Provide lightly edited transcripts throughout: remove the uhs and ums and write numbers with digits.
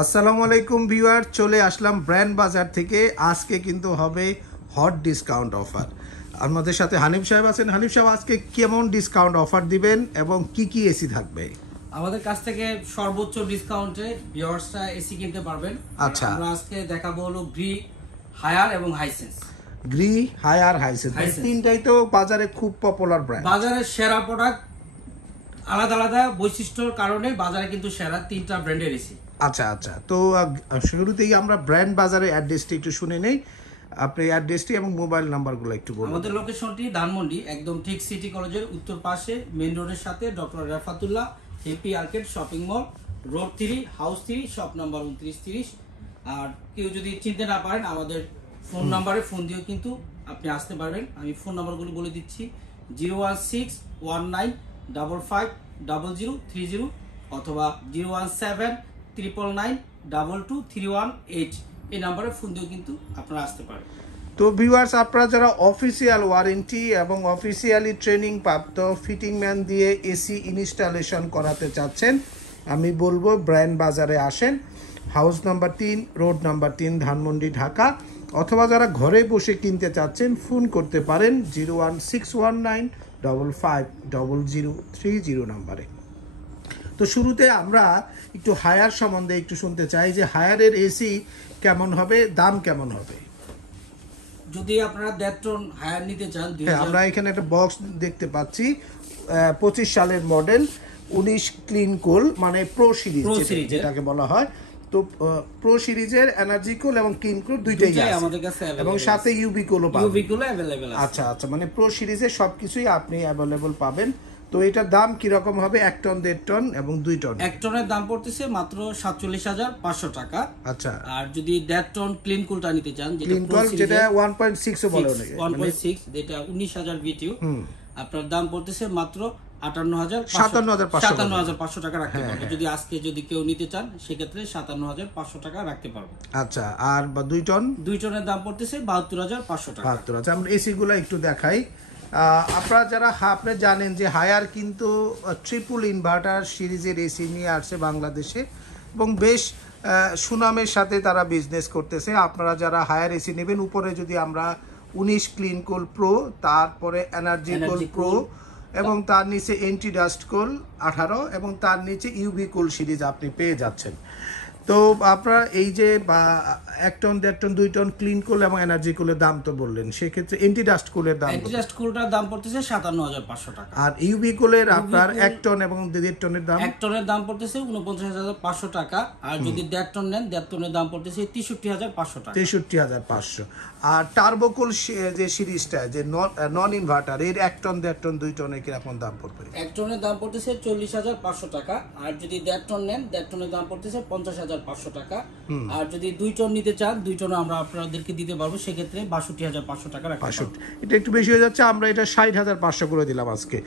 আসসালামু আলাইকুম ভিউয়ার, চলে আসলাম ব্র্যান্ড বাজার থেকে। আজকে কিন্তু হবে হট ডিসকাউন্ট অফার। আমাদের সাথে হানিফ সাহেব আছেন। হানিফ সাহেব, আজকে কেমন ডিসকাউন্ট অফার দিবেন এবং কি কি এসি থাকবে? আমাদের কাছ থেকে সর্বোচ্চ ডিসকাউন্টে ভিউয়ার্সরা এসি কিনতে পারবেন। আচ্ছা, আমরা আজকে দেখাবো হলো গ্রি, হায়ার এবং হাইসেন্স। গ্রি, হায়ার, হাইসেন্স তিনটাই তো বাজারে খুব পপুলার ব্র্যান্ড। বাজারের সেরা প্রোডাক্ট, আলাদা আলাদা বৈশিষ্ট্যর কারণে বাজারে কিন্তু সেরা তিনটা ব্র্যান্ডের এসি। আচ্ছা আচ্ছা, তো শুরুতেই আমরা ব্র্যান্ড বাজারের অ্যাড্রেসটি একটু শুনে নেই। আপনি অ্যাড্রেসটি এবং মোবাইল নাম্বারগুলো একটু বলুন। আমাদের লোকেশনটি ধানমন্ডি, একদম ঠিক সিটি কলেজের উত্তর পাশে, মেইন রোডের সাথে doctor Rafatullah happy arcade shopping mall, road 3, house 3, shop number 2930। আর কেউ যদি চিনতে না পারেন, আমাদের ফোন নাম্বারে ফোন দিয়েও কিন্তু আপনি আসতে পারবেন। আমি ফোন নাম্বারগুলো বলে দিচ্ছি: 01619550030 অথবা 01799922318। এই নাম্বারে ফোন দিয়েও কিন্তু আপনারা আসতে পারেন। তো ভিউয়ার্স, আপনারা যারা অফিসিয়াল ওয়ারেন্টি এবং অফিসিয়ালি ট্রেনিং প্রাপ্ত ফিটিং ম্যান দিয়ে এসি ইনস্টলেশন করাতে চাচ্ছেন, আমি বলবো ব্র্যান্ড বাজারে আসেন। House number 3, road number 3, Dhanmondi, Dhaka. অথবা যারা ঘরে বসে কিনতে চাচ্ছেন, ফোন করতে পারেন 01619550030 নাম্বারে। তো শুরুতে আমরা একটু হায়ার সম্বন্ধে একটু শুনতে চাই যে হায়ারের এসি কেমন হবে, দাম কেমন হবে। যদি আপনারা 1.5 টন হায়ার নিতে চান, আমরা এখানে একটা বক্স দেখতে পাচ্ছি, 25 সালের মডেল, 19 ক্লিন কুল, মানে প্রো সিরিজ যেটাকে বলা হয়। তো প্রো সিরিজের এনার্জি কুল এবং ক্লিন কুল দুইটাই আমাদের কাছে এবং সাথে ইউবি কুলও পাবেন। ইউবি কুল अवेलेबल আছে। আচ্ছা আচ্ছা, মানে প্রো সিরিজের সবকিছুই আপনি अवेलेबल পাবেন। তো এটার দাম কি রকম হবে? 1 টন, 1.5 টন এবং 2 টন? 1 টনের দাম পড়তেছে মাত্র 47,500 টাকা। আচ্ছা, আর যদি 1.5 টন ক্লিন কুলটা নিতে চান, যেটা 1.6 ও বলে অনেকে, 1.6, যেটা 19,000 বিটিউ, আপনার দাম পড়তেছে মাত্র 57,500 টাকা রাখতে পারবে। যদি আজকে যদি কেউ নিতে চান, সেক্ষেত্রে 57,500 টাকা রাখতে পারবে। আচ্ছা, আর 2 টন? 2 টনের দাম পড়তেছে 72,500 টাকা। 72। আমরা এসি গুলো একটু দেখাই। আপনারা যারা আপনি জানেন যে হায়ার কিন্তু ট্রিপল ইনভার্টার সিরিজের এসি নিয়ে আসছে বাংলাদেশে এবং বেশ সুনামের সাথে তারা বিজনেস করতেছে। আপনারা যারা হায়ার এসি নেবেন, উপরে যদি আমরা 19 ক্লিন কুল প্রো, তারপরে এনার্জি কুল প্রো এবং তার নিচে এন্টি ডাস্ট কুল 18 এবং তার নিচে ইউভি কুল সিরিজ আপনি পেয়ে যাচ্ছেন। তো আপনারা এই যে 1 ton, 1.5 ton, 2 ton clean cool এবং এনার্জি কুলের দাম তো বললেন, সেক্ষেত্রে এন্টি ডাস্ট কুলের দাম? এন্টি ডাস্ট কুলটার দাম পড়তেছে 57,500 টাকা। আর ইউভি কুলের আপনার 1 টন এবং 1.5 টনের দাম? 1 টনের দাম পড়তেছে 49,500 টাকা। আর যদি 1.5 টন নেন, 1.5 টনের দাম পড়তেছে 63,500 টাকা। 63,500। আর টার্বোকুল যে সিরিজটা, যে নন ইনভার্টার, এর 1 টন, 1.5 টন, 2 টনের কিরকম দাম পড়বে? 1 টনের দাম পড়তেছে 40,500 টাকা। আর যদি 1.5 টন নেন, 1.5 টনের দাম পড়তেছে 50,500 টাকা। আর যদি 2 টন নিতে চান, 2 টন আমরা আপনাদেরকে দিতে পারবো, সেক্ষেত্রে 62,500 টাকা রাখতে পারবো। এটা একটু বেশি হয়ে যাচ্ছে, আমরা এটা 60,500 করে দিলাম আজকে।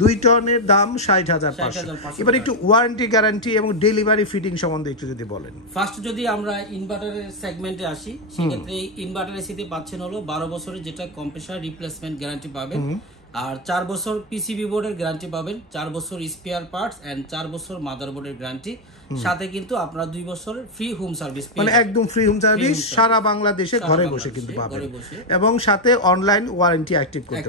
2 টনের দাম 60,500। এবার একটু ওয়ারেন্টি, গ্যারান্টি এবং ডেলিভারি ফিটিং সম্বন্ধে একটু যদি বলেন। ফার্স্ট যদি আমরা ইনভার্টারের সেগমেন্টে আসি, সেক্ষেত্রে ইনভার্টার এসিতে পাচ্ছেন হলো 12 বছরের যেটা কম্প্রেসার রিপ্লেসমেন্ট গ্যারান্টি পাবেন। আর 4 বছর পিসিবি বোর্ডের গ্যারান্টি পাবেন, 4 বছর স্পেয়ার পার্টস এন্ড 4 বছর মাদারবোর্ডের গ্যারান্টি। সাথে কিন্তু আপনারা 2 বছরের ফ্রি হোম সার্ভিস, মানে একদম ফ্রি হোম সার্ভিস সারা বাংলাদেশে ঘরে বসে কিন্তু পাবেন এবং সাথে অনলাইন ওয়ারেন্টি অ্যাক্টিভ করতে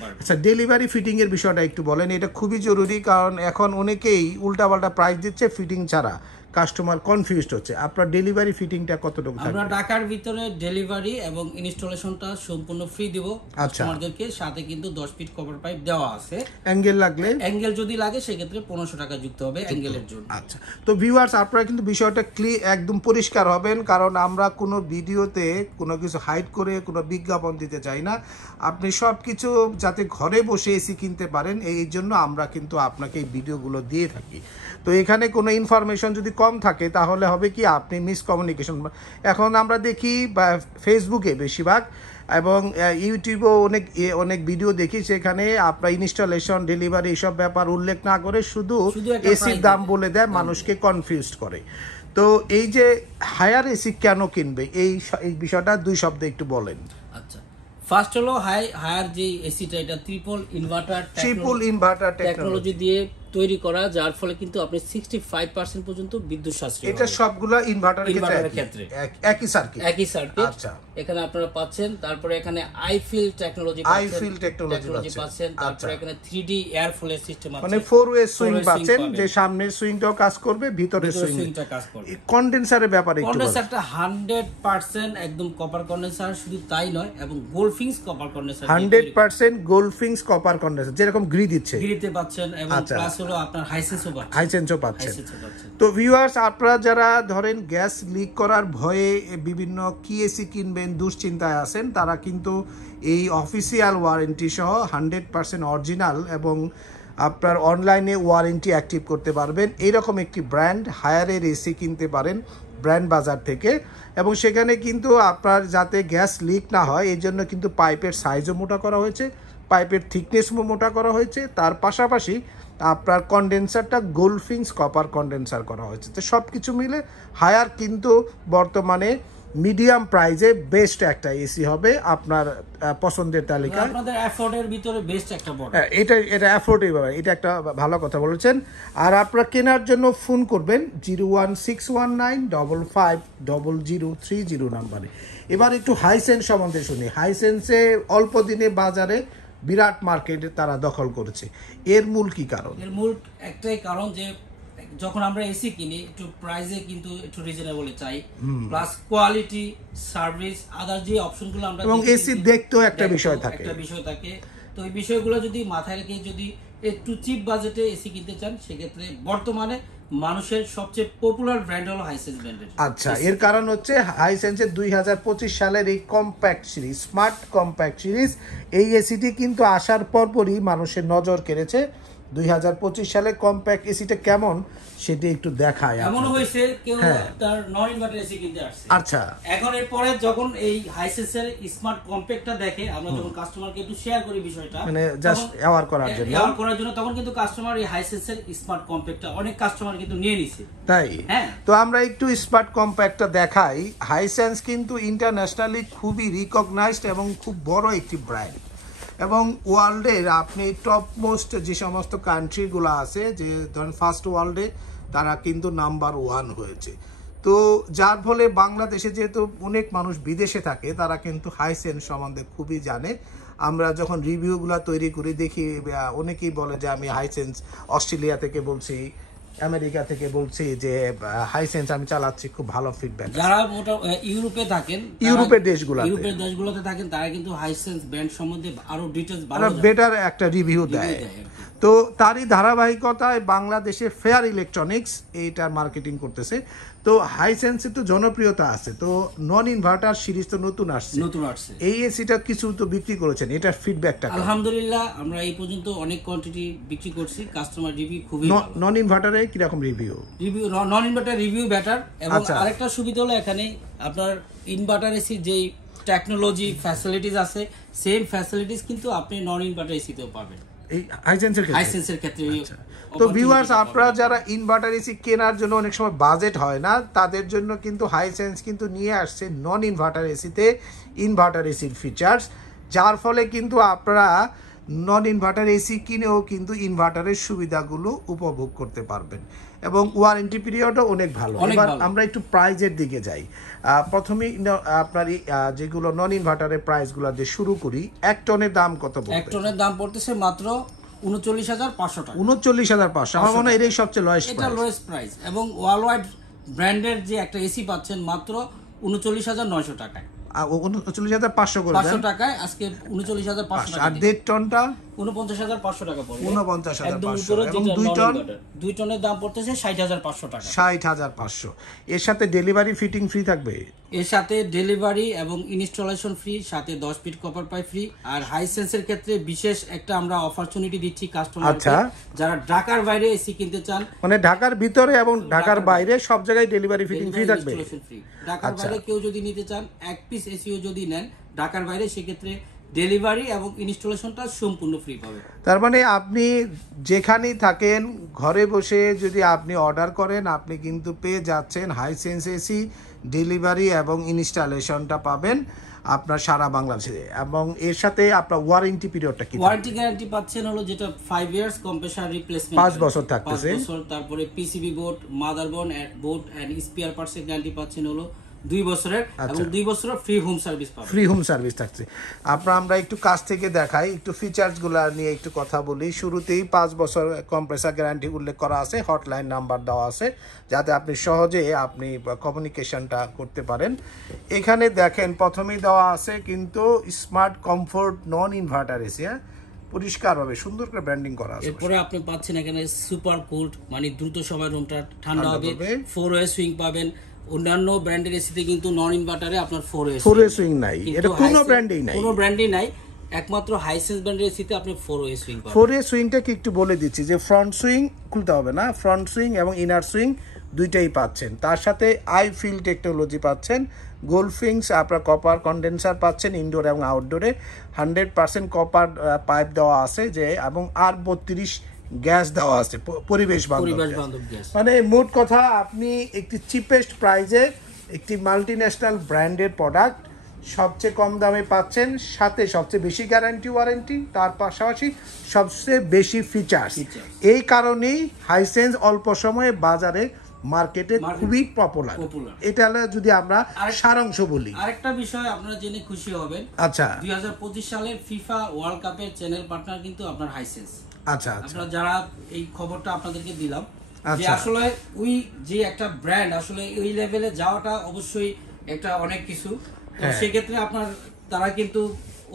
পারবেন। আচ্ছা, ডেলিভারি ফিটিং এর বিষয়টা একটু বলেন। এটা খুবই জরুরি, কারণ এখন অনেকেই উল্টাপাল্টা প্রাইস দিচ্ছে ফিটিং ছাড়া, কাস্টমার কনফিউজড হচ্ছে। আপনার ডেলিভারি ফিটিংটা কতটুকু থাকবে? আমরা ঢাকার ভিতরে ডেলিভারি এবং ইনস্টলেশনটা সম্পূর্ণ ফ্রি দেব কাস্টমারদেরকে। সাথে কিন্তু 10 ফিট কভার পাইপ দেওয়া আছে। অ্যাঙ্গেল লাগলে, অ্যাঙ্গেল যদি লাগে, সেক্ষেত্রে 1500 টাকা যুক্ত হবে অ্যাঙ্গেলের জন্য। আচ্ছা, তো ভিউয়ার্স, আপনারা কিন্তু বিষয়টা একদম পরিষ্কার হবেন, কারণ আমরা কোনো ভিডিওতে কোনো কিছু হাইড করে কোনো বিজ্ঞাপন দিতে চাই না। আপনি সব কিছু যাতে ঘরে বসে এসি কিনতে পারেন, এই জন্য আমরা কিন্তু আপনাকে এই ভিডিওগুলো দিয়ে থাকি। তো এখানে কোনো ইনফরমেশন যদি কম থাকে, তাহলে হবে কি আপনি মিসকমিউনিকেশন। এখন আমরা দেখি ফেসবুকে বেশিরভাগ এবং ইউটিউবেও অনেক ভিডিও দেখি, সেখানে আপনার ইনস্টলেশন, ডেলিভারি এইসব ব্যাপার উল্লেখ না করে শুধু এসির দাম বলে দেয়, মানুষকে কনফিউজড করে। তো এই যে হায়ার এসি কেন কিনবে, এই বিষয়টা 2 শব্দে একটু বলেন। আচ্ছা, ফার্স্ট হলো হায়ার যে এসিটা, এটা ট্রিপল ইনভার্টার টেকনোলজি দিয়ে তৈরি করা, যার ফলে কিন্তু আপনি 65% পর্যন্ত বিদ্যুৎ সাশ্রয় এটা হবে। সবগুলা ইনভার্টারের ইনভার্টারের ক্ষেত্রে ক্ষেত্রে একই সার্কিট। একই সার্কিট আচ্ছা, এখানে আপনারা পাচ্ছেন। তারপরে এখানে আইফিল টেকনোলজি আইফিল টেকনোলজি পাচ্ছেন। তারপরে এখানে 3D এয়ার ফ্লো সিস্টেম আছে, মানে 4 ওয়ে সুইং swing পাচ্ছেন, পাবেন। যে সামনের সুইংটাও কাজ করবে, ভিতরের সুইং। সুইংটা কাজ করবে। কন্ডেন্সারের ব্যাপারে একটু বলুন। কন্ডেন্সারটা 100% একদম কপার কন্ডেন্সার, শুধু তাই নয়, এবং গোল্ডফিংস কপার কন্ডেন্সার 100% গোল্ডফিংস কপার কন্ডেন্সার, যেরকম গ্রি দিচ্ছে, গ্রিতে পাচ্ছেন, এবং আচ্ছা। প্লাস হলো আপনার হাইসেন্সও পাচ্ছেন। হাইসেন্সও পাচ্ছেন। হাইসেন্সও পাচ্ছেন। তো ভিউয়ার্স, আপনারা যারা ধরেন গ্যাস লিক করার ভয়ে বিভিন্ন কি এসি কিনবেন দুশ্চিন্তায় আছেন, তারা কিন্তু এই অফিসিয়াল ওয়ারেন্টি সহ 100% অরিজিনাল এবং আপনার অনলাইনে ওয়ারেন্টি অ্যাক্টিভ করতে পারবেন এইরকম একটি ব্র্যান্ড হায়ারের এসি কিনতে পারেন ব্র্যান্ড বাজার থেকে। এবং সেখানে কিন্তু আপনার যাতে গ্যাস লিক না হয় এই জন্য কিন্তু পাইপের সাইজও মোটা করা হয়েছে, পাইপের থিকনেসও মোটা করা হয়েছে, তার পাশাপাশি আপনার কন্ডেন্সারটা গোল্ডফিংস কপার কন্ডেন্সার করা হয়েছে। তো সব কিছু মিলে হায়ার কিন্তু বর্তমানে মিডিয়াম প্রাইজে বেস্ট একটা এসি হবে আপনার পছন্দের তালিকায়। আপনাদের অ্যাফোর্ডের ভিতরে বেস্ট একটা মডেল। এটা অ্যাফোর্ডেবল, এটা একটা ভালো কথা বলেছেন। আর আপনারা কেনার জন্য ফোন করবেন 01619550030 নাম্বারে। এবার একটু হাইসেন্স সম্বন্ধে শুনি। হাইসেন্সে অল্প দিনে বাজারে বিরাট মার্কেটে তারা দখল করেছে, এর মূল কি কারণ? এর মূল একটাই কারণ যে যখন আমরা এসি কিনি একটু প্রাইসে কিন্তু একটু রিজনেবল চাই, প্লাস কোয়ালিটি, সার্ভিস, আদার যে অপশনগুলো আমরা, এবং এসি দেখতেও একটা বিষয় থাকে, তো এই বিষয়গুলো যদি মাথায় রেখে যদি একটু চিপ বাজেটে এসি কিনতে চান, সেক্ষেত্রে বর্তমানে মানুষের সবচেয়ে পপুলার ব্র্যান্ড হলো হাইসেন্স ব্র্যান্ডের। আচ্ছা, এর কারণ হচ্ছে হাইসেন্সের 2025 সালের এই compact series, smart compact series, এই এসিটি কিন্তু আসার পরপরই মানুষের নজর কেড়েছে। 2025 সালে কম্প্যাক্ট এসিটা কেমন সেটা একটু দেখায়। এমন হয়েছে কেউ তার নন ইনভার্টার এসি কিনতে আসছে, আচ্ছা, এখন এরপরে যখন এই হাইসেন্সের স্মার্ট কম্প্যাক্টটা দেখে, আমরা যখন কাস্টমারকে একটু শেয়ার করি বিষয়টা, মানে জাস্ট অ্যাওয়ার করার জন্য, তখন কিন্তু কাস্টমার এই হাইসেন্সের স্মার্ট কম্প্যাক্টটা অনেক কাস্টমার কিন্তু নিয়ে নিছে। তাই হ্যাঁ, তো আমরা একটু স্মার্ট কম্প্যাক্টটা দেখাই। হাইসেন্স কিন্তু ইন্টারন্যাশনালি খুবই রিকগনাইজড এবং খুব বড় একটি ব্র্যান্ড, এবং ওয়ার্ল্ডের আপনি টপ মোস্ট যে সমস্ত কান্ট্রিগুলো আছে, যে ধরেন ফার্স্ট ওয়ার্ল্ডে তারা কিন্তু নাম্বার 1 হয়েছে। তো যার ফলে বাংলাদেশে যেহেতু অনেক মানুষ বিদেশে থাকে, তারা কিন্তু হাইসেন্স সম্বন্ধে খুবই জানে। আমরা যখন রিভিউগুলো তৈরি করি দেখি অনেকেই বলে যে আমি হাইসেন্স অস্ট্রেলিয়া থেকে বলছি, আমেরিকা থেকে বলছি যে হাইসেন্স আমি চালাচ্ছি, খুব ভালো ফিডব্যাক। যারা ইউরোপে থাকেন, ইউরোপের দেশগুলোতে থাকেন, তারা কিন্তু হাইসেন্স ব্র্যান্ড সম্বন্ধে আরো ডিটেইলস বেটার একটা রিভিউ দেয়। তো তারই ধারাবাহিকতায় বাংলাদেশে ফেয়ার ইলেকট্রনিক্স এইটার মার্কেটিং করতেছে। তো হাইসেন্সে তো জনপ্রিয়তা আছে, তো নন ইনভার্টার সিরিজ তো নতুন আসছে, এই এসিটা কিছু তো বিক্রি করেছেন, এটার ফিডব্যাকটা? আলহামদুলিল্লাহ, আমরা এই পর্যন্ত অনেক কোয়ান্টিটি বিক্রি করছি, কাস্টমার রিভিউ খুবই ভালো। নন ইনভার্টারে কি রকম রিভিউ? নন ইনভার্টার রিভিউ বেটার, এবং আরেকটা সুবিধা হলো এখানে আপনার ইনভার্টার এসি যেই টেকনোলজি ফ্যাসিলিটিস আছে, সেম ফ্যাসিলিটিস কিন্তু আপনি নন ইনভার্টার এসিতেও পাবেন এই হাইসেন্সের ক্ষেত্রে। তো ভিউয়ার্স, আপনারা যারা ইনভার্টার এসি কেনার জন্য অনেক সময় বাজেট হয় না, তাদের জন্য কিন্তু হাইসেন্স কিন্তু নিয়ে আসছে নন ইনভার্টার এসিতে ইনভার্টার এসির ফিচার্স, যার ফলে কিন্তু আপনারা নন ইনভার্টার এসি কিনেও কিন্তু ইনভার্টারের সুবিধাগুলো উপভোগ করতে পারবেন, এবং ওয়ারেন্টি পিরিয়ডও অনেক ভালো। এবার আমরা একটু প্রাইজের দিকে যাই। প্রথমেই আপনার যেগুলো নন ইনভার্টারের প্রাইসগুলো দিয়ে শুরু করি। 1 টনের দাম কত পড়বে? 1 টনের দাম পড়তেছে মাত্র 39,500 টাকা। 39,500, আমার মনে হয় এটাই সবচেয়ে লোয়েস্ট প্রাইস, এবং ওয়ার্ল্ড ওয়াইড ব্র্যান্ডের যে একটা এসি পাচ্ছেন মাত্র 39,900 টাকায়। 39,500 করে 500 টাকায় আজকে 39,500 টাকা। আর 1.5 টনটা 49,500 টাকা পড়বে। 49,500, এবং 2 টন 2 টনের দাম পড়তেছে 60,500 টাকা। 60,500। এর সাথে ডেলিভারি ফিটিং ফ্রি থাকবে? এর সাথে ডেলিভারি এবং ইনস্টলেশন ফ্রি, সাথে 10 ফিট কপার পাইপ ফ্রি। আর হাইসেন্সের ক্ষেত্রে বিশেষ একটা আমরা অপরচুনিটি দিচ্ছি কাস্টমারকে, যারা ঢাকার বাইরে এসি কিনতে চান, মানে ঢাকার ভিতরে এবং ঢাকার বাইরে সব জায়গায় ডেলিভারি ফিটিং ফ্রি থাকবে। ঢাকার বাইরে কেউ যদি নিতে চান, 1 পিস এসিও যদি নেন ঢাকার বাইরে, সেক্ষেত্রে ডেলিভারি এবং ইনস্টলেশনটা সম্পূর্ণ ফ্রি পাবে। তার মানে আপনি যেখানেই থাকেন ঘরে বসে যদি আপনি অর্ডার করেন, আপনি কিন্তু পেয়ে যাচ্ছেন হাইসেন্স এসি, ডেলিভারি এবং ইনস্টলেশনটা পাবেন। আপনার সারা বাংলাদেশে। এবং এর সাথে আপনার ওয়ারেন্টি পিরিয়ডটা কি? ওয়ারেন্টি গ্যারান্টি পাচ্ছেন হলো যেটা 5 ইয়ার্স কম্প্রেসার রিপ্লেসমেন্ট 5 বছর থাকতেছে। 5 বছর। তারপরে PCB board, motherboard and spare parts এর গ্যারান্টি পাচ্ছেন হলো 2 বছরের, এবং 2 বছরের ফ্রি হোম সার্ভিস পাবেন। ফ্রি হোম সার্ভিস থাকছে। আমরা একটু কাছ থেকে দেখাই, একটু ফিচার্সগুলো নিয়ে একটু কথা বলি। শুরুতেই 5 বছর কম্প্রেসার গ্যারান্টি উল্লেখ করা আছে, হটলাইন নাম্বার দেওয়া আছে যাতে আপনি সহজে কমিউনিকেশনটা করতে পারেন। এখানে দেখেন প্রথমেই দেওয়া আছে কিন্তু স্মার্ট কমফোর্ট নন ইনভার্টার এসি, পরিষ্কারভাবে সুন্দর করে ব্র্যান্ডিং করা আছে। এরপরে আপনি পাচ্ছেন এখানে সুপার কুলড, মানে দ্রুত সময় রুমটা ঠান্ডা হবে। 4 ওয়ে সুইং পাবেন। অন্যান্য ব্র্যান্ডের এসিতে কিন্তু নন ইনভার্টারে আপনার 4 ওয়ে সুইং নাই, এটা কোনো ব্র্যান্ডেই নাই, কোনো ব্র্যান্ডেই নাই। একমাত্র হাইসেন্স ব্র্যান্ডের এসিতে আপনি 4 ওয়ে সুইং পাবেন। 4 ওয়ে সুইংটা কি একটু বলে দিচ্ছি যে ফ্রন্ট সুইং খুলতে হবে না, ফ্রন্ট সুইং এবং ইনার সুইং দুইটাই পাচ্ছেন। তার সাথে আই ফিল টেকনোলজি পাচ্ছেন, গোল্ডফিংস আপনার কপার কন্ডেন্সার পাচ্ছেন ইনডোর এবং আউটডোরে। 100% কপার পাইপ দেওয়া আছে যে, এবং R32 গ্যাস দেওয়া আছে, পরিবেশ বান্ধব গ্যাস। মানে মোট কথা আপনি একটি চিপেস্ট প্রাইজে একটি মাল্টিন্যাশনাল ব্র্যান্ডের প্রোডাক্ট সবচেয়ে কম দামে পাচ্ছেন, সাথে সবচেয়ে বেশি গ্যারান্টি ওয়ারেন্টি, তার পাশাপাশি সবচেয়ে বেশি ফিচার্স। এই কারণেই হাইসেন্স অল্প সময়ে বাজারে মার্কেটে খুবই পপুলার। এটা যদি আমরা সারাংশ বলি, আরেকটা বিষয় আপনারা জেনে খুশি হবেন। আচ্ছা, 2025 সালের ফিফা ওয়ার্ল্ড কাপের চ্যানেল পার্টনার কিন্তু আপনার হাইসেন্স। আচ্ছা, আপনারা যারা এই খবরটা আপনাদেরকে দিলাম যে আসলে ওই যে একটা ব্র্যান্ড আসলে ওই লেভেলে যাওয়াটা অবশ্যই একটা অনেক কিছু। সেক্ষেত্রে আপনার তারা কিন্তু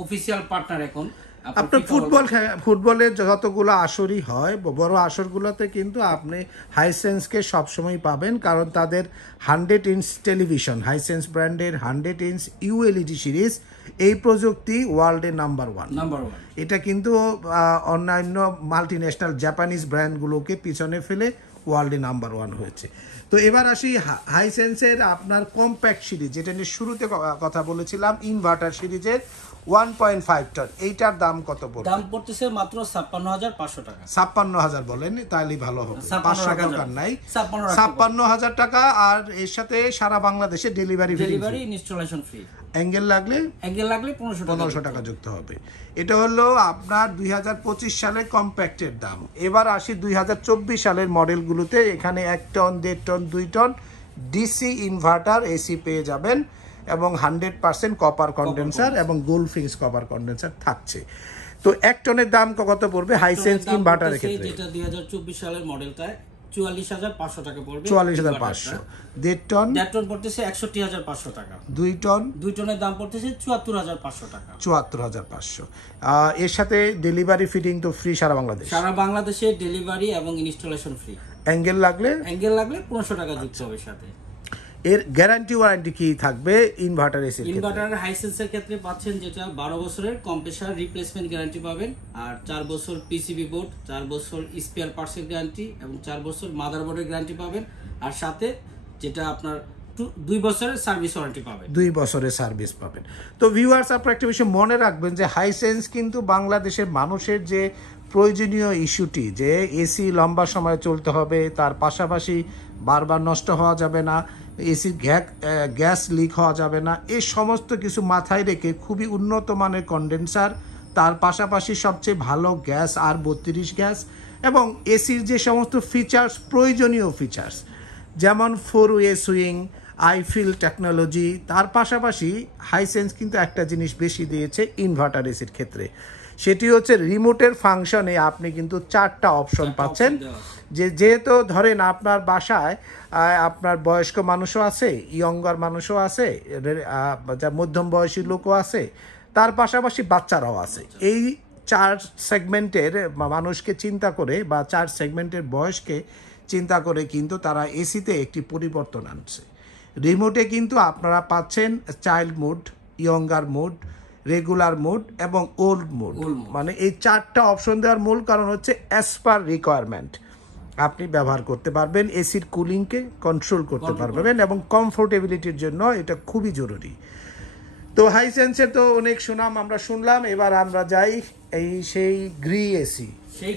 অফিসিয়াল পার্টনার এখন। আপনার ফুটবলের যতগুলো আসরই হয়, বড় আসরগুলোতে কিন্তু আপনি হাইসেন্সকে সবসময় পাবেন, কারণ তাদের 100 ইঞ্চ টেলিভিশন, হাইসেন্স ব্র্যান্ডের 100 ইঞ্চ ULED সিরিজ, এই প্রযুক্তি ওয়ার্ল্ডের নাম্বার ওয়ান। এটা কিন্তু অন্যান্য মাল্টিন্যাশনাল জাপানিজ ব্র্যান্ডগুলোকে পিছনে ফেলে ওয়ার্ল্ডে নাম্বার ওয়ান হয়েছে। তো এবার আসি হাইসেন্সের আপনার কম্প্যাক্ট সিরিজ, যেটা নিয়ে শুরুতে কথা বলেছিলাম, ইনভার্টার সিরিজের 1.5 টন, এইটার দাম কত পড়বে? দাম পড়তেছে মাত্র 56,500 টাকা। 56,000 বলেন, তাহলেই ভালো হবে। 500 টাকার নাই, 56,000 টাকা। আর এর সাথে সারা বাংলাদেশে ডেলিভারি ইনস্টলেশন ফ্রি। অ্যাঙ্গেল লাগলে 1500 টাকা যুক্ত হবে। এটা হলো আপনার 2025 সালের কম্প্যাক্টের দাম। এবার আসি 2024 সালের মডেলগুলোতে। এখানে 1 ton, 1.5 ton, 2 ton DC inverter AC পেয়ে যাবেন, এবং 100% কপার কন্ডেন্সার এবং গোল্ডফিংস কপার কন্ডেন্সার থাকছে। তো 1 টনের দাম কত পড়বে হাইসেন্স ইনভার্টারের ক্ষেত্রে? যেটা 2024 সালের মডেলটা 44,500 টাকা পড়বে। 44,500। 1.5 টন? 1.5 টন পড়তেছে 61,500 টাকা। 2 টন? 2 টনের দাম পড়তেছে 74,500 টাকা। 74,500। এর সাথে ডেলিভারি ফিটিং তো ফ্রি সারা বাংলাদেশ? সারা বাংলাদেশে ডেলিভারি এবং ইনস্টলেশন ফ্রি। অ্যাঙ্গেল লাগলে 1500 টাকা যুক্ত হবে সাথে। এর গ্যারান্টি ওয়ারেন্টি কি থাকবে ইনভার্টার এসির ক্ষেত্রে? ইনভার্টারের হাইসেন্সের ক্ষেত্রে পাচ্ছেন যেটা 12 বছরের কম্প্রেসার রিপ্লেসমেন্ট গ্যারান্টি পাবেন, আর 4 বছর পিসিবি বোর্ড, 4 বছর স্পেয়ার পার্টসের গ্যারান্টি এবং 4 বছর মাদারবোর্ডের গ্যারান্টি পাবেন, আর সাথে যেটা আপনার 2 বছরের সার্ভিস ওয়ারেন্টি পাবেন। 2 বছরের সার্ভিস পাবেন। তো ভিউয়ার্স, আপনারা একটা বিষয় মনে রাখবেন যে হাইসেন্স কিন্তু বাংলাদেশের মানুষের যে প্রয়োজনীয় ইস্যুটি, যে এসি লম্বা সময় চলতে হবে, তার পাশাপাশি বারবার নষ্ট হওয়া যাবে না, এসির গ্যাস লিক হওয়া যাবে না, এই সমস্ত কিছু মাথায় রেখে খুবই উন্নত মানের কন্ডেন্সার, তার পাশাপাশি সবচেয়ে ভালো গ্যাস R32 গ্যাস, এবং এসির যে সমস্ত ফিচার্স, প্রয়োজনীয় ফিচার্স যেমন 4 ওয়ে সুইং, আইফিল টেকনোলজি, তার পাশাপাশি হাইসেন্স কিন্তু একটা জিনিস বেশি দিয়েছে ইনভার্টার এসির ক্ষেত্রে, সেটি হচ্ছে রিমোটের ফাংশনে আপনি কিন্তু 4টা অপশন পাচ্ছেন। যেহেতু ধরেন আপনার বাসায় আপনার বয়স্ক মানুষও আছে, ইয়ঙ্গার মানুষও আছে, যা মধ্যম বয়সী লোকও আছে, তার পাশাপাশি বাচ্চারাও আছে। এই 4 সেগমেন্টের মানুষকে চিন্তা করে বা 4 সেগমেন্টের বয়সকে চিন্তা করে কিন্তু তারা এসিতে একটি পরিবর্তন আনছে। রিমোটে কিন্তু আপনারা পাচ্ছেন child mode, younger mode, regular mode এবং ওল্ড মোড। মানে এই 4টা অপশন দেওয়ার মূল কারণ হচ্ছে অ্যাজ পার রিকোয়ারমেন্ট আপনি ব্যবহার করতে পারবেন, এসির কুলিংকে কন্ট্রোল করতে পারবেন, এবং কমফোর্টেবিলিটির জন্য এটা খুবই জরুরি। তো হাইসেন্সের তো অনেক সুনাম আমরা শুনলাম, এবার আমরা যাই সেই গ্রি এসি, সেই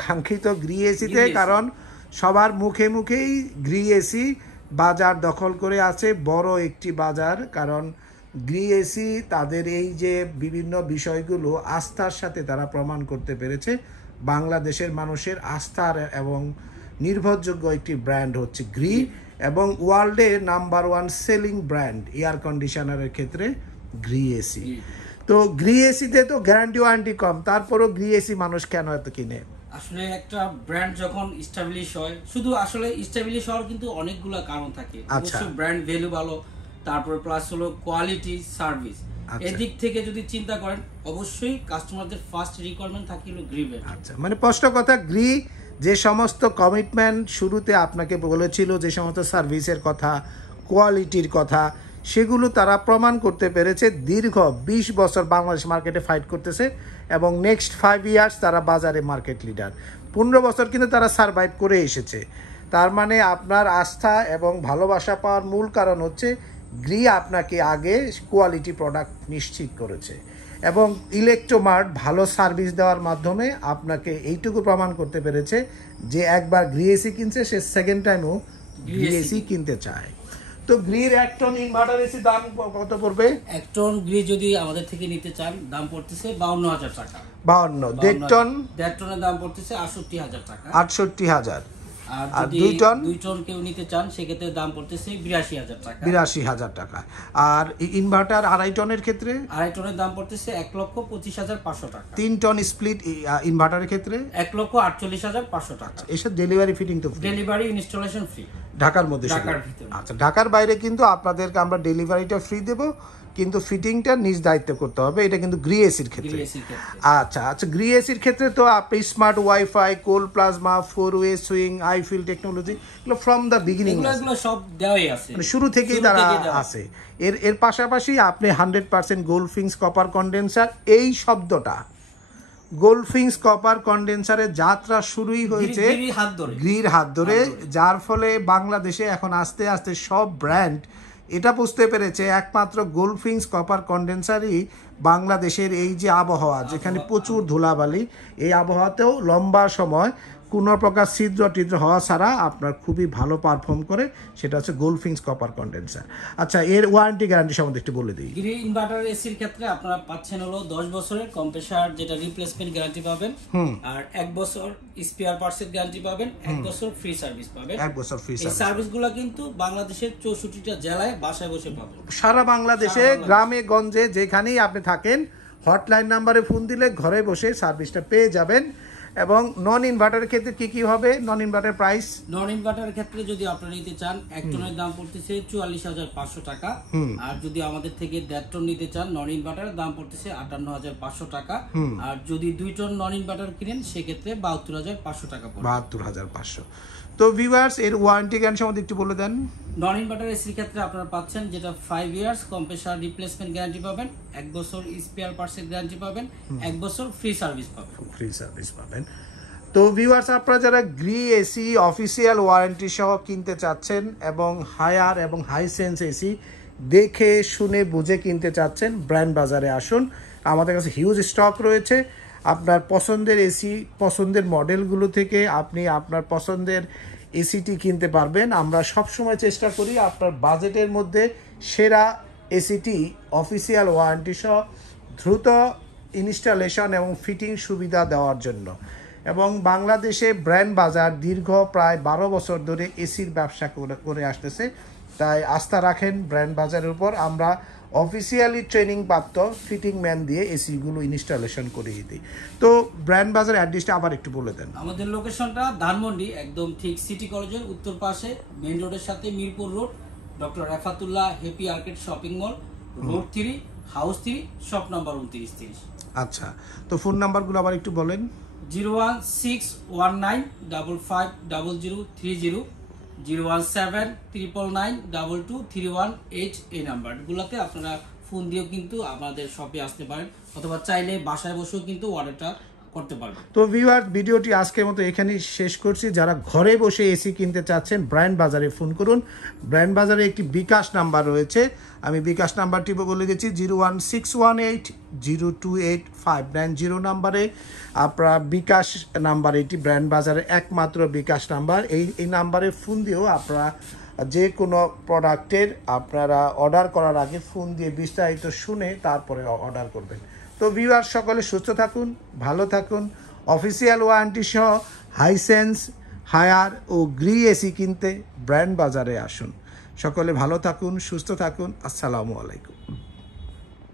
কাঙ্ক্ষিত গ্রি এসিতে। কারণ সবার মুখে মুখেই গ্রি এসি বাজার দখল করে আছে, বড় একটি বাজার। কারণ গ্রি এসি তাদের এই যে বিভিন্ন বিষয়গুলো আস্থার সাথে তারা প্রমাণ করতে পেরেছে। বাংলাদেশের মানুষের আস্থার এবং নির্ভরযোগ্য একটি ব্র্যান্ড হচ্ছে গ্রি, এবং ওয়ার্ল্ডে নাম্বার 1 সেলিং ব্র্যান্ড এয়ার কন্ডিশনারের ক্ষেত্রে গ্রি এসি। তো গ্রি এসিতে তো গ্যারান্টি ওয়ারেন্টি কম, তারপরও গ্রি এসি মানুষ কেন এত কিনে? আসলে একটা ব্র্যান্ড যখন ইস্টাবলিশ হয়, শুধু আসলে ইস্টাবলিশ হওয়ার কিন্তু অনেকগুলো কারণ থাকে। অবশ্যই ব্র্যান্ড ভ্যালু ভালো, তারপরে প্লাস হলো কোয়ালিটি সার্ভিস। এদিক থেকে যদি চিন্তা করেন, অবশ্যই কাস্টমারদের ফার্স্ট রিকোয়ারমেন্ট থাকে হলো গ্রি ব্র্যান্ড। আচ্ছা, মানে স্পষ্ট কথা, গ্রি যে সমস্ত কমিটমেন্ট শুরুতে আপনাকে বলেছিল, যে সমস্ত সার্ভিসের কথা, কোয়ালিটির কথা, সেগুলো তারা প্রমাণ করতে পেরেছে। দীর্ঘ 20 বছর বাংলাদেশ মার্কেটে ফাইট করতেছে এবং নেক্সট 5 ইয়ার্স তারা বাজারে মার্কেট লিডার। 15 বছর কিন্তু তারা সারভাইভ করে এসেছে। তার মানে আপনার আস্থা এবং ভালোবাসা পাওয়ার মূল কারণ হচ্ছে গ্রি আপনাকে আগে কোয়ালিটি প্রোডাক্ট নিশ্চিত করেছে, এবং ইলেকট্রোমার্ট ভালো সার্ভিস দেওয়ার মাধ্যমে আপনাকে এইটুকু প্রমাণ করতে পেরেছে যে একবার গ্রি এসি কিনছে, সে সেকেন্ড টাইমও গ্রি এসি কিনতে চায়। তো গ্রির 1 টন ইনভার্টার এসি দাম কত পড়বে? 1 টন গ্রি যদি আমাদের থেকে নিতে চান, দাম পড়তেছে 52,000 টাকা। 52। 1.5 টন? 1.5 টনের দাম পড়তেছে 68,000 টাকা। 68,000। আর যদি 2 টন কেউ নিতে চান, সেক্ষেত্রে দাম পড়তেছে 82,000 টাকা। 82,000 টাকা। আর ইনভার্টার 2.5 টনের ক্ষেত্রে? 2.5 টনের দাম পড়তেছে 1,25,500 টাকা। 3 টন স্প্লিট ইনভার্টারের ক্ষেত্রে 1,48,500 টাকা। এসব ডেলিভারি ফিটিং তো ফ্রি? ডেলিভারি ইনস্টলেশন ফ্রি ঢাকার মধ্যে? ঢাকার ভিতরে। আচ্ছা, ঢাকার বাইরে কিন্তু আপনাদেরকে আমরা ডেলিভারিটা ফ্রি দেব, কিন্তু ফিটিংটা নিজ দায়িত্ব করতে হবে। এটা কিন্তু গ্রি এসির ক্ষেত্রে। আচ্ছা আচ্ছা, গ্রি এসির ক্ষেত্রে তো আপনি স্মার্ট ওয়াইফাই, কোল্ড প্লাজমা, 4-ওয়ে সুইং, আইফিল টেকনোলজি, এগুলো ফ্রম দ্য বিগিনিং এগুলো সব দেওয়াই আছে, মানে শুরু থেকেই তারা আছে। এর পাশাপাশি আপনি 100% গোল্ডফিংস কপার কন্ডেন্সার, এই শব্দটা গোল্ডফিংস কপার কন্ডেন্সারের যাত্রা শুরুই হয়েছে গ্রির হাত ধরে, যার ফলে বাংলাদেশে এখন আস্তে আস্তে সব ব্র্যান্ড এটা বুঝতে পেরেছে একমাত্র গোল্ডফিংস কপার কন্ডেন্সারই বাংলাদেশের এই যে আবহাওয়া, যেখানে প্রচুর ধুলাবালি, এই আবহাওয়াতেও লম্বা সময় কোনো প্রকার ছিদ্র টিদ্র হওয়া ছাড়া আপনার খুবই ভালো পারফর্ম করে, সেটা হচ্ছে গোল্ডফিংস কপার কন্ডেন্সার। আচ্ছা, এর ওয়ারেন্টি গ্যারান্টি সম্বন্ধে একটু বলে দিই। গ্রি ইনভার্টার এসির ক্ষেত্রে আপনারা পাচ্ছেন হলো 10 বছরের কম্প্রেসার যেটা রিপ্লেসমেন্ট গ্যারান্টি পাবেন, আর 1 বছর স্পেয়ার পার্টসের গ্যারান্টি পাবেন, 1 বছর ফ্রি সার্ভিস পাবেন। 1 বছর ফ্রি সার্ভিস। এই সার্ভিসগুলো কিন্তু বাংলাদেশের 64টা জেলায় বাসায় বসে পাবেন। সারা বাংলাদেশে গ্রামে গঞ্জে যেখানেই আপনি থাকেন, হটলাইন নাম্বারে ফোন দিলে ঘরে বসে সার্ভিসটা পেয়ে যাবেন। এবং নন ইনভার্টারের ক্ষেত্রে কি কি হবে? নন ইনভার্টার প্রাইস, নন ইনভার্টারের ক্ষেত্রে যদি আপনারা নিতে চান, 1 টনের দাম পড়তেছে 44,500 টাকা। আর যদি আমাদের থেকে 1.5 টন নিতে চান, নন ইনভার্টারের দাম পড়তেছে 58,500 টাকা। আর যদি 2 টন নন ইনভার্টার কিনেন, সেক্ষেত্রে 72,500 টাকা পড়বে। 72,500। তো ভিউয়ার্স, এর ওয়ারেন্টি গ্যারান্টি সম্বন্ধে একটু বলে দেন। নন ইনভার্টার এসির ক্ষেত্রে আপনারা পাচ্ছেন যেটা 5 ইয়ার্স কম্প্রেসার রিপ্লেসমেন্ট গ্যারান্টি পাবেন, 1 বছর স্পেয়ার পার্টসের গ্যারান্টি পাবেন, 1 বছর ফ্রি সার্ভিস পাবেন। তো ভিউয়ার্স, আপনারা যারা গ্রি এসি অফিসিয়াল ওয়ারেন্টি সহ কিনতে চাচ্ছেন এবং হায়ার এবং হাই সেন্স এসি দেখে শুনে বুঝে কিনতে চাচ্ছেন, ব্র্যান্ড বাজারে আসুন। আমাদের কাছে হিউজ স্টক রয়েছে। আপনার পছন্দের এসি, পছন্দের মডেলগুলো থেকে আপনি আপনার পছন্দের এসিটি কিনতে পারবেন। আমরা সবসময় চেষ্টা করি আপনার বাজেটের মধ্যে সেরা এসিটি অফিসিয়াল ওয়ারেন্টি সহ দ্রুত ইনস্টলেশন এবং ফিটিং সুবিধা দেওয়ার জন্য। এবং বাংলাদেশে ব্র্যান্ড বাজার দীর্ঘ প্রায় 12 বছর ধরে এসির ব্যবসা করে আসতেছে, তাই আস্থা রাখেন ব্র্যান্ড বাজারের উপর। আমরা অফিসিয়ালি ট্রেনিং প্রাপ্ত ফিটিং ম্যান দিয়ে এসিগুলো ইনস্টলেশন করিয়ে দিই। তো ব্র্যান্ড বাজার অ্যাড্রেসটা আবার একটু বলে দেন। আমাদের লোকেশনটা ধানমন্ডি, একদম ঠিক সিটি কলেজের উত্তর পাশে, মেইন রোডের সাথে Mirpur road, doctor Refatullah happy arcade shopping mall, road 3, house 3, shop number 2930। আচ্ছা, তো ফোন নাম্বারগুলো আবার একটু বলেন। 01619550030, 01799922318। এই নাম্বারগুলোতে আপনারা ফোন দিয়েও কিন্তু আমাদের শপে আসতে পারেন, অথবা চাইলে বাসায় বসেও কিন্তু অর্ডারটা করতে পারবেন। তো ভিউয়ার্স, ভিডিওটি আজকের মতো এখানেই শেষ করছি। যারা ঘরে বসে এসি কিনতে চাচ্ছেন, ব্র্যান্ড বাজারে ফোন করুন। ব্র্যান্ড বাজারে একটি বিকাশ নাম্বার রয়েছে, আমি বিকাশ নাম্বারটি বলে দিচ্ছি, 01618028590 নাম্বারে আপনার বিকাশ নাম্বার, এটি ব্র্যান্ড বাজারের একমাত্র বিকাশ নাম্বার। এই নাম্বারে ফোন দিয়েও আপনারা যে কোনো প্রোডাক্টের আপনারা অর্ডার করার আগে ফোন দিয়ে বিস্তারিত শুনে তারপরে অর্ডার করবেন। তো ভিউয়ার সকলে সুস্থ থাকুন, ভালো থাকুন। অফিসিয়াল ওয়ারেন্টি সহ হাইসেন্স, হায়ার ও গ্রি এসি কিনতে ব্র্যান্ড বাজারে আসুন। সকলে ভালো থাকুন, সুস্থ থাকুন। আসসালামু আলাইকুম।